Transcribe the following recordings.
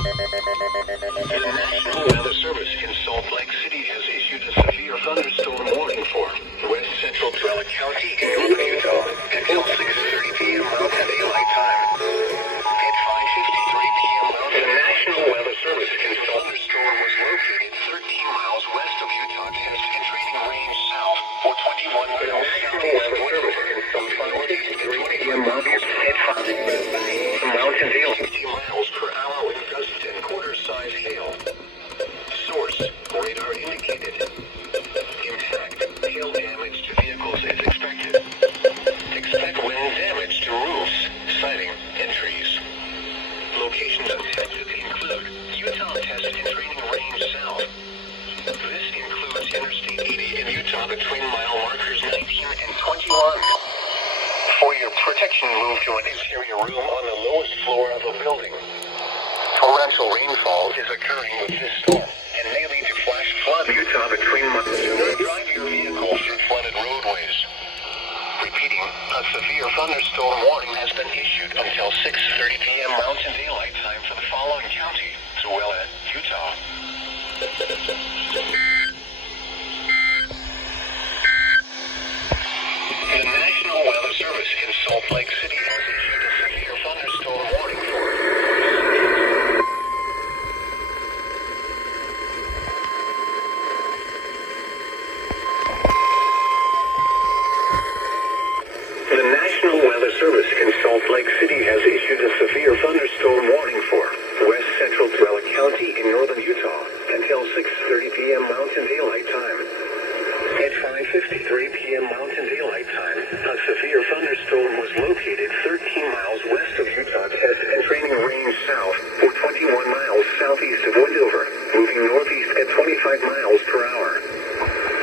The National Weather Service in Salt Lake City has issued a severe thunderstorm warning for west central Trella County in northern Utah until 6:30 p.m. Mountain Daylight Time. At 5:53 p.m. Mountain, the National Weather Service in Thunderstorm was located 13 miles west of Utah Test and trading range south for 21 miles southeast of Windover. Mountain hail 60 miles per hour with gust and quarter-size hail. Source, radar indicated. Impact, hail damage to vehicles is expected. Expect wind damage to roofs, siding, and trees. Locations of tests include Utah Test and Training Range South. This includes Interstate 80 in Utah between mile markers 19 and 21. For your protection, move to an interior room on the lowest floor of a building. Torrential rainfall is occurring with this storm and may lead to flash flood. Utah between months. Do not drive your vehicle through flooded roadways. Repeating, a severe thunderstorm warning has been issued until 6:30 p.m. Mountain Daylight Time for the following county, Tooele, Utah. The National Weather Service in Salt Lake City has issued a severe thunderstorm warning for The National Weather Service in Salt Lake City has issued a severe thunderstorm warning for west central Trella County in northern Utah until 6:30 p.m. Mountain Daylight Time. At 5:53 p.m. Mountain Daylight Time, a severe thunderstorm was located 13 miles west of Utah Test and training range south for 21 miles southeast of Windover, moving northeast at 25 miles per hour.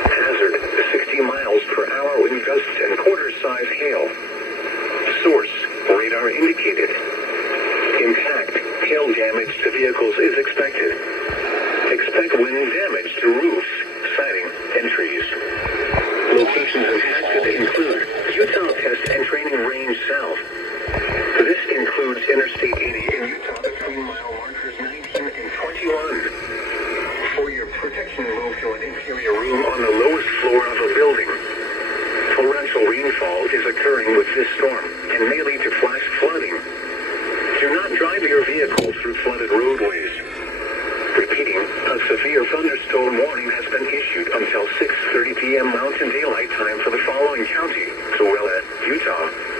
Hazard, 60 miles per hour wind gusts and quarter-size hail. Source, radar indicated. Impact, hail damage to vehicles is expected. Expect wind damage to roofs, siding, and trees. Locations of tests include Utah Test and Training Range South. This includes Interstate 80 in Utah between mile markers 19 and 21. For your protection, move to an interior room on the lowest floor of a building. Torrential rainfall is occurring with this storm and may lead to flash flooding. Do not drive your vehicle through flooded roadways. Repeating, a severe thunderstorm warning has been issued until 6:30 p.m. Mountain Daylight Time for the following county, Tooele, Utah.